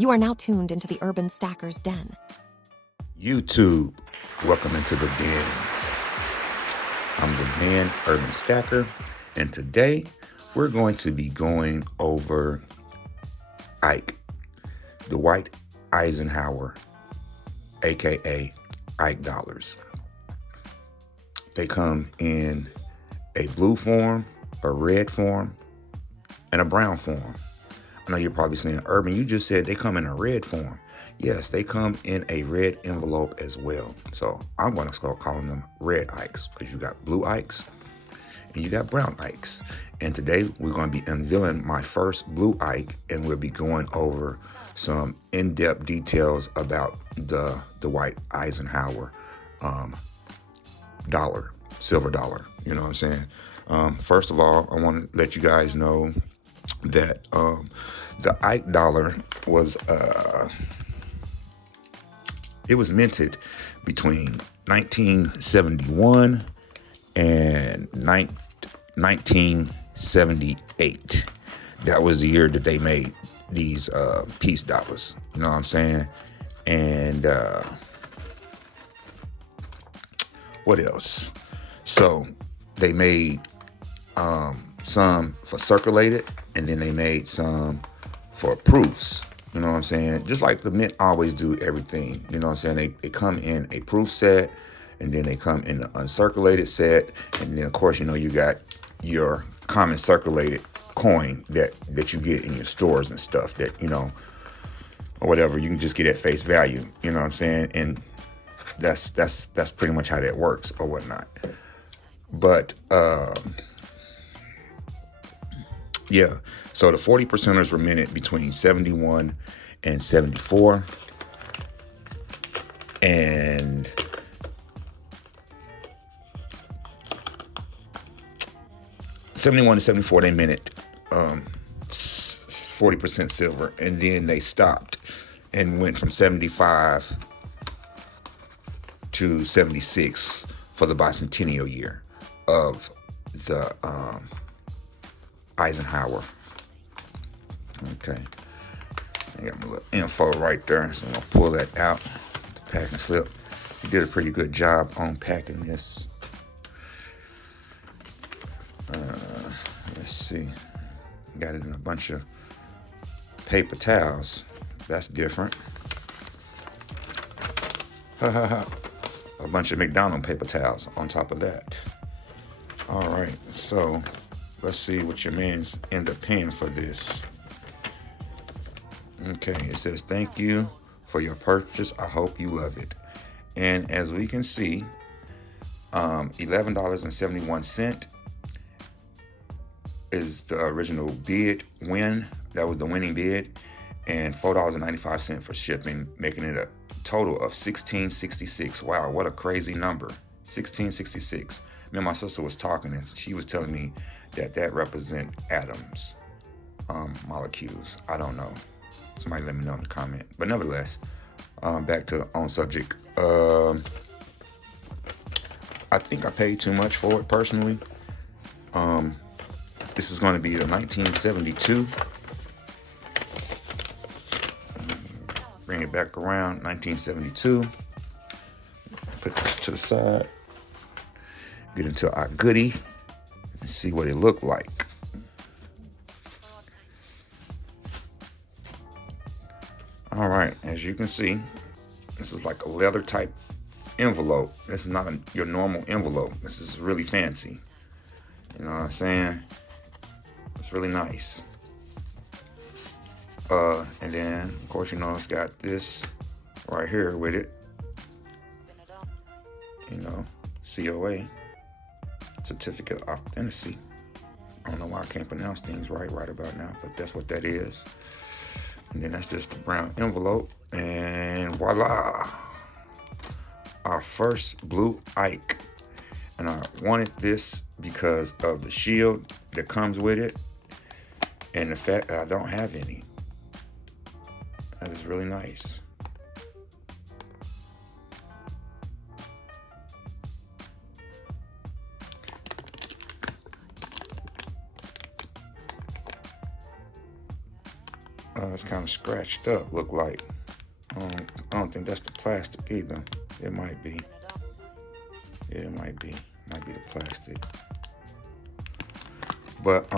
You are now tuned into the Urban Stacker's Den. YouTube, welcome into the den. I'm the man, Urban Stacker, and today we're going to be going over Ike, Dwight Eisenhower, aka Ike dollars. They come in a blue form, a red form, and a brown form. I know you're probably saying, Urban, you just said they come in a red form. Yes, they come in a red envelope as well. So I'm going to start calling them red Ikes because you got blue Ikes and you got brown Ikes. And today we're going to be unveiling my first blue Ike, and we'll be going over some in-depth details about the Dwight Eisenhower dollar, silver dollar. You know what I'm saying? First of all, I want to let you guys know that the Ike dollar was it was minted between 1971 and 1978. That was the year that they made these peace dollars. You know what I'm saying? And what else? So they made some for circulated, and then they made some for proofs. You know what I'm saying? Just like the Mint always do everything. You know what I'm saying? They come in a proof set, and then they come in the uncirculated set, and then of course, you know, you got your common circulated coin that you get in your stores and stuff that, you know, or whatever, you can just get at face value. You know what I'm saying? And that's pretty much how that works or whatnot. But yeah, so the 40 percenters were minted between 71 and 74. And '71 to '74, they minted 40% silver, and then they stopped and went from 75 to 76 for the bicentennial year of the Eisenhower. Okay, I got my little info right there, so I'm gonna pull that out, the packing slip. You did a pretty good job on packing this. Let's see, got it in a bunch of paper towels. That's different. A bunch of McDonald's paper towels on top of that. All right, so let's see what your man's end up paying for this. Okay, it says, thank you for your purchase. I hope you love it. And as we can see, $11.71 is the original bid win. That was the winning bid. And $4.95 for shipping, making it a total of $16.66. Wow, what a crazy number. $16.66. Me and my sister was talking, and she was telling me that represent atoms, molecules. I don't know. Somebody let me know in the comment. But nevertheless, back to on subject. I think I paid too much for it personally. This is going to be a 1972. Bring it back around, 1972. Put this to the side. Get into our goodie and see what it looked like. All right, as you can see, this is like a leather type envelope. This is not your normal envelope. This is really fancy. You know what I'm saying? It's really nice. And then, of course, you know, it's got this right here with it. You know, COA, Certificate of Authenticity. I don't know why I can't pronounce things right about now, but that's what that is. And then that's just the brown envelope. And voila, our first blue Ike. And I wanted this because of the shield that comes with it and the fact that I don't have any. That is really nice. It's kind of scratched up, look like. I don't think that's the plastic either. It might be. Yeah, it might be. Might be the plastic. But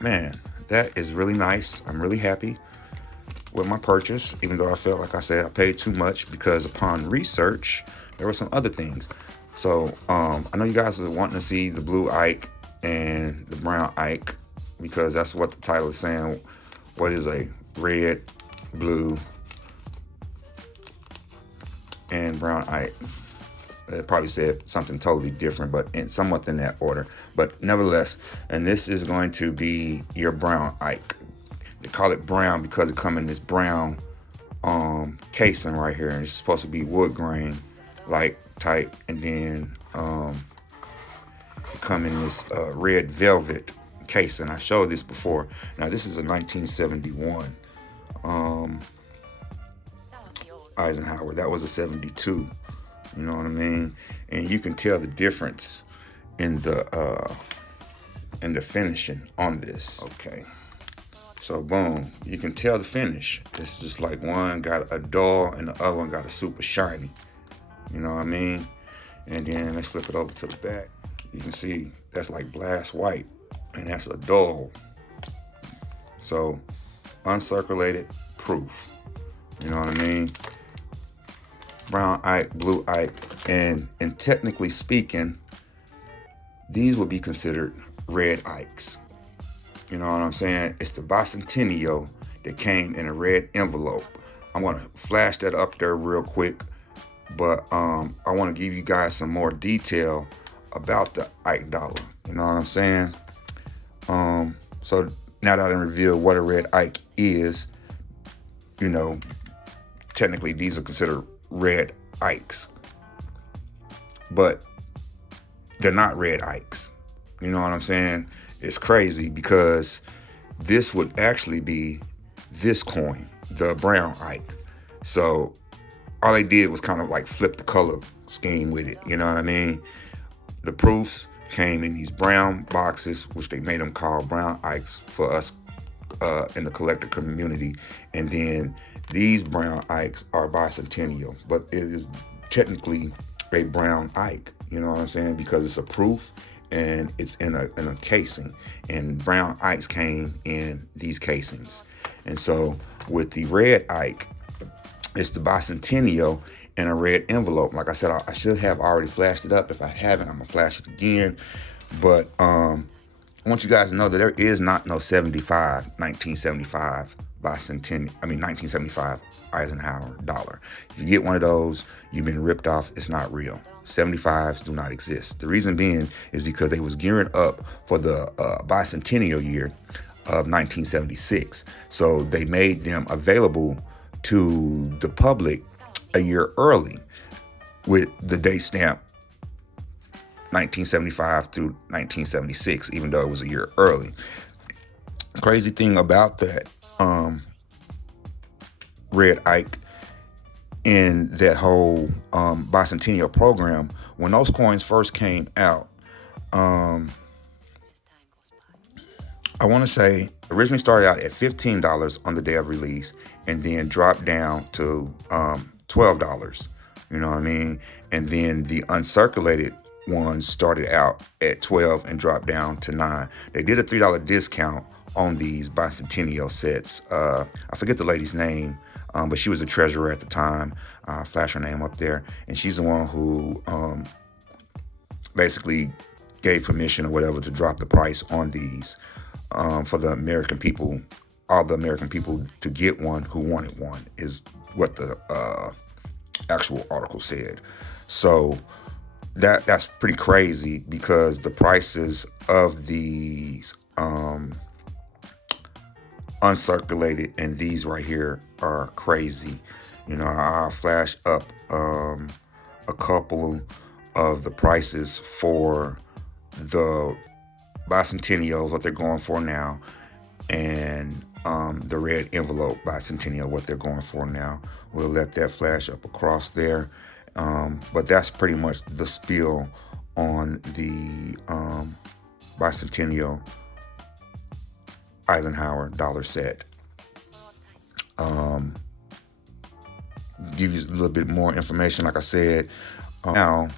man, that is really nice. I'm really happy with my purchase, even though I felt like I said I paid too much, because upon research, there were some other things. So I know you guys are wanting to see the blue Ike and the brown Ike, because that's what the title is saying. What is a red, blue, and brown Ike? It probably said something totally different, but somewhat in that order. But nevertheless, and this is going to be your brown Ike. They call it brown because it comes in this brown casing right here, and it's supposed to be wood grain like type, and then it come in this red velvet casing. I showed this before. Now this is a 1971 Eisenhower. That was a 72. You know what I mean? And you can tell the difference in the finishing on this. Okay. So boom, you can tell the finish. It's just like one got a dull and the other one got a super shiny. You know what I mean? And then let's flip it over to the back. You can see that's like blast white, and that's a dull. So uncirculated proof. You know what I mean? Brown Ike, blue Ike, and technically speaking, these would be considered red Ikes. You know what I'm saying? It's the Bicentennial that came in a red envelope. I'm going to flash that up there real quick, but I want to give you guys some more detail about the Ike dollar. You know what I'm saying? So now that I revealed what a red Ike is, you know, technically these are considered red Ikes, but they're not red Ikes. You know what I'm saying? It's crazy because this would actually be this coin, the brown Ike. So all they did was kind of like flip the color scheme with it. You know what I mean? The proofs came in these brown boxes, which they made them call brown Ikes for us in the collector community. And then these brown Ikes are Bicentennial, but it is technically a brown Ike. You know what I'm saying? Because it's a proof and it's in a casing. And brown Ikes came in these casings. And so with the red Ike, it's the Bicentennial in a red envelope. Like I said, I should have already flashed it up. If I haven't, I'm gonna flash it again. But I want you guys to know that there is not no 1975 Bicentennial. 1975 Eisenhower dollar. If you get one of those, you've been ripped off. It's not real. 75s do not exist. The reason being is because they was gearing up for the bicentennial year of 1976. So they made them available to the public a year early with the date stamp 1975 through 1976, even though it was a year early. Crazy thing about that red Ike in that whole bicentennial program, when those coins first came out, I want to say originally started out at $15 on the day of release and then dropped down to $12. You know what I mean? And then the uncirculated ones started out at $12 and dropped down to $9. They did a $3 discount on these bicentennial sets. I forget the lady's name, but she was a treasurer at the time. Flash her name up there. And she's the one who basically gave permission or whatever to drop the price on these for the American people, all the American people to get one who wanted one, is what the actual article said. So that's pretty crazy because the prices of these uncirculated and these right here are crazy. You know, I'll flash up a couple of the prices for the bicentennials, what they're going for now, and the red envelope bicentennial, what they're going for now. We'll let that flash up across there. But that's pretty much the spiel on the bicentennial Eisenhower dollar set. give you a little bit more information. Like I said, now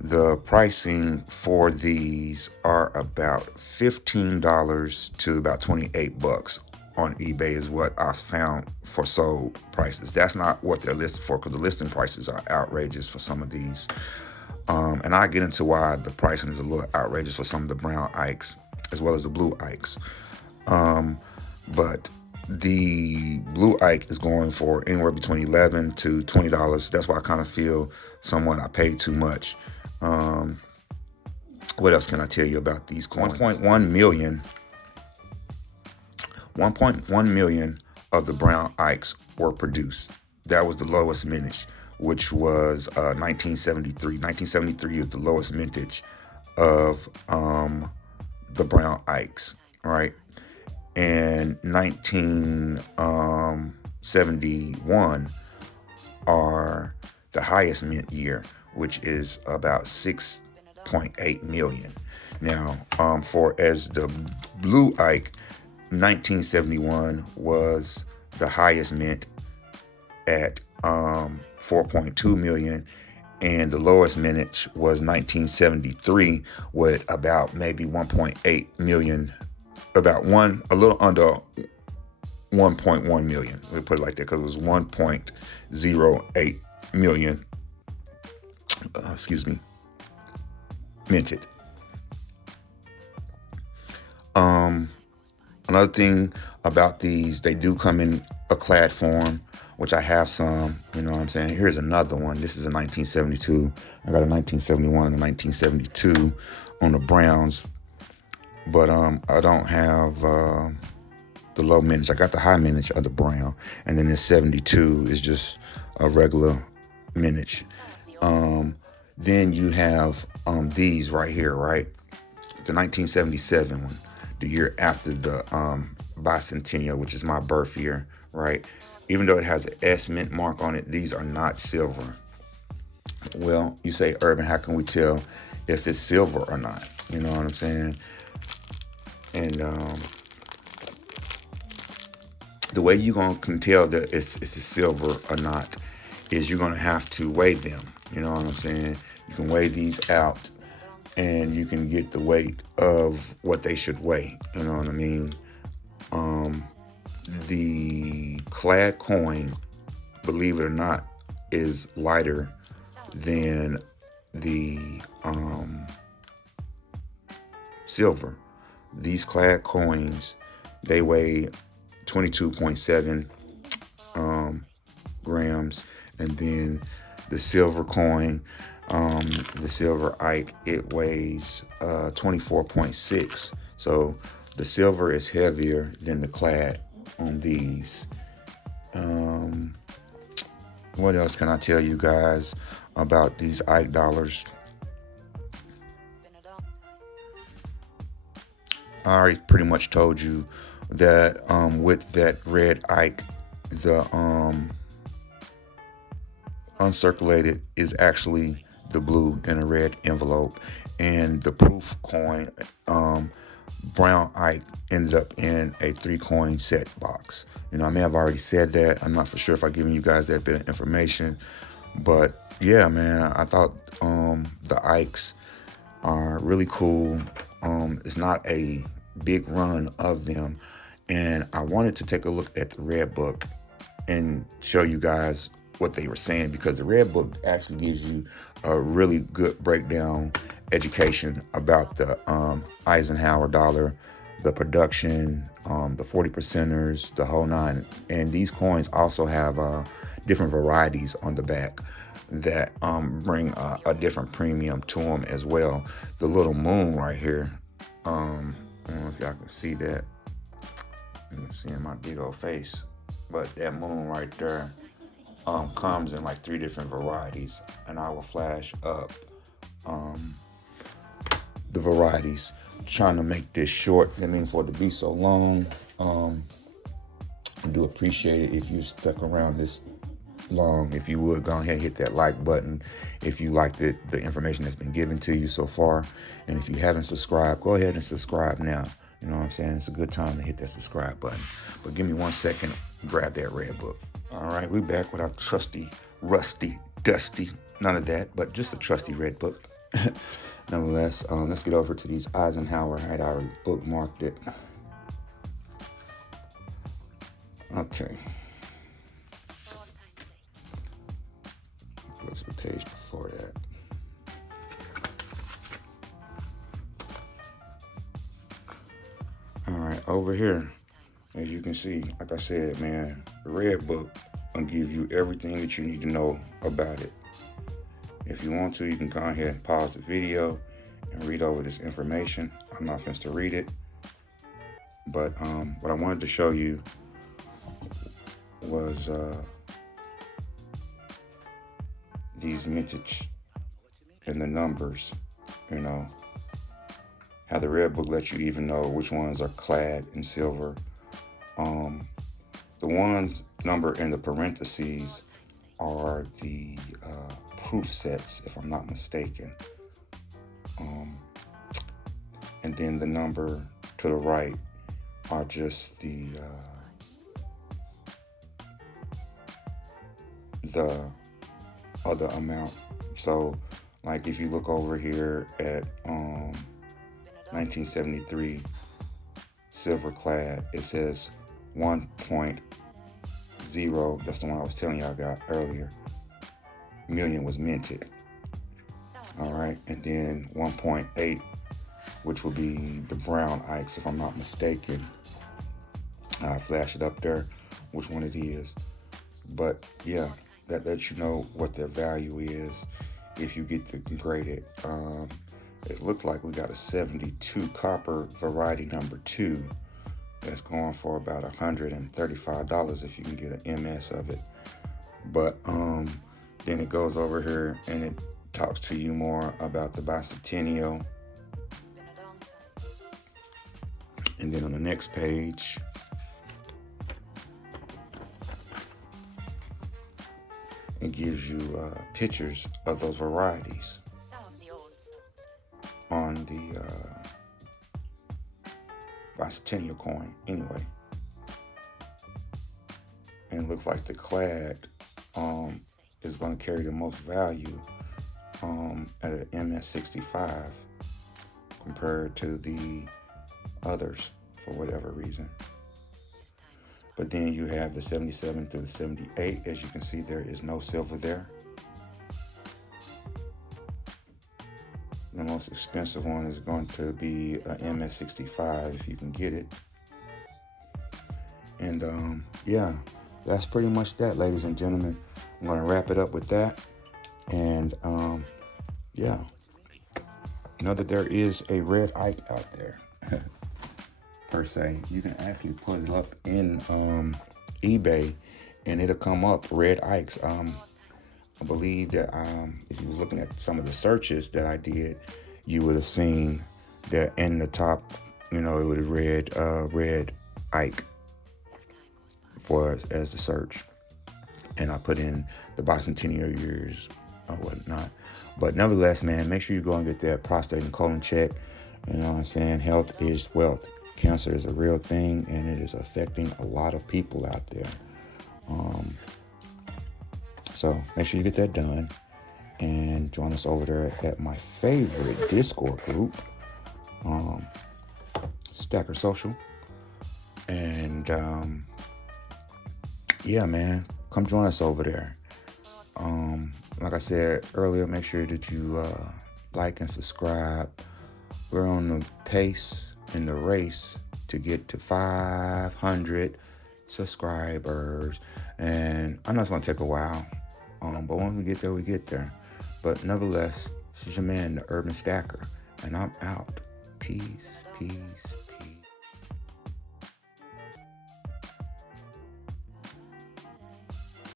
the pricing for these are about $15 to about $28 on eBay is what I found for sold prices. That's not what they're listed for, because the listing prices are outrageous for some of these. And I get into why the pricing is a little outrageous for some of the brown Ikes as well as the blue Ikes. But the blue Ike is going for anywhere between $11 to $20. That's why I kind of feel somewhat I paid too much. What else can I tell you about these coins? 1.1 million of the brown Ikes were produced. That was the lowest mintage, which was 1973. 1973 is the lowest mintage of the brown Ikes, right? And 1971 are the highest mint year, which is about 6.8 million. Now, for as the blue Ike, 1971 was the highest mint at 4.2 million, and the lowest mintage was 1973 with about maybe 1.8 million, about a little under 1.1 million. We put it like that because it was 1.08 million, minted. Another thing about these, they do come in a clad form, which I have some, you know what I'm saying? Here's another one. This is a 1972. I got a 1971 and a 1972 on the browns, but I don't have the low mintage. I got the high mintage of the brown, and then this 72 is just a regular mintage. Then you have these right here, right? The 1977 one, the year after the bicentennial, which is my birth year, right? Even though it has an S mint mark on it, these are not silver. Well, you say, Urban, how can we tell if it's silver or not? You know what I'm saying? And the way you can tell that if it's silver or not is you're gonna have to weigh them. You know what I'm saying? You can weigh these out, and you can get the weight of what they should weigh. You know what I mean? The clad coin, believe it or not, is lighter than the silver. These clad coins, they weigh 22.7 grams, and then the silver coin, the silver Ike, it weighs 24.6. So the silver is heavier than the clad on these. What else can I tell you guys about these Ike dollars? I already pretty much told you that with that red Ike, the uncirculated is actually the blue in a red envelope, and the proof coin, brown Ike, ended up in a 3-coin set box. You know, I may have already said that. I'm not for sure if I've given you guys that bit of information, but yeah, man, I thought the Ikes are really cool. It's not a big run of them, and I wanted to take a look at the Red Book and show you guys what they were saying, because the Red Book actually gives you a really good breakdown education about the Eisenhower dollar, the production, the 40 percenters, the whole nine. And these coins also have different varieties on the back that bring a different premium to them as well. The little moon right here, I don't know if y'all can see that. I'm seeing my big old face, but that moon right there comes in like 3 different varieties, and I will flash up the varieties. Trying to make this short, that means for it to be so long. I do appreciate it if you stuck around this long. If you would, go ahead and hit that like button if you like the information that's been given to you so far. And if you haven't subscribed, go ahead and subscribe now. You know what I'm saying? It's a good time to hit that subscribe button. But give me 1 second grab that red book. All right, we back with our trusty, rusty, dusty, none of that, but just a trusty red book. Nonetheless, let's get over to these Eisenhower. I had already bookmarked it. Okay. Go to the page before that. All right, over here, as you can see, like I said, man, the red book will give you everything that you need to know about it. If you want to, you can go ahead and pause the video and read over this information. I'm not finished to read it, but what I wanted to show you was these mintage and the numbers, you know, how the red book lets you even know which ones are clad in silver. The ones numbered in the parentheses are the proof sets, if I'm not mistaken. And then the number to the right are just the other amount. So, like if you look over here at 1973 silver clad, it says 1.0. That's the one I was telling you I got earlier. Million was minted. All right, and then 1.8, which will be the brown Ikes, if I'm not mistaken. I flash it up there, which one it is. But yeah, that lets you know what their value is if you get the graded. It looks like we got a 72 copper variety number 2 that's going for about $135 if you can get an MS of it. But then it goes over here and it talks to you more about the bicentennial. And then on the next page, it gives you pictures of those varieties on the bicentennial coin anyway. And it looks like the clad is going to carry the most value at an MS65 compared to the others for whatever reason. But then you have the 77 through the 78. As you can see, there is no silver there. The most expensive one is going to be a MS65 if you can get it. And yeah, that's pretty much that, ladies and gentlemen. I'm going to wrap it up with that. And yeah, know that there is a red Ike out there. Per se, you can actually put it up in eBay and it'll come up red Ikes. I believe that if you were looking at some of the searches that I did, you would have seen that in the top, you know, it would have read red Ike as the search. And I put in the bicentennial years or whatnot. But nevertheless, man, make sure you go and get that prostate and colon check. You know what I'm saying? Health is wealth. Cancer is a real thing, and it is affecting a lot of people out there. So make sure you get that done, and join us over there at my favorite Discord group, Stacker Social. And yeah, man, come join us over there. Like I said earlier, make sure that you like and subscribe. We're on the pace in the race to get to 500 subscribers, and I know it's gonna take a while, but when we get there, we get there. But nevertheless, this is your man, the Urban Stacker, and I'm out. Peace, peace, peace.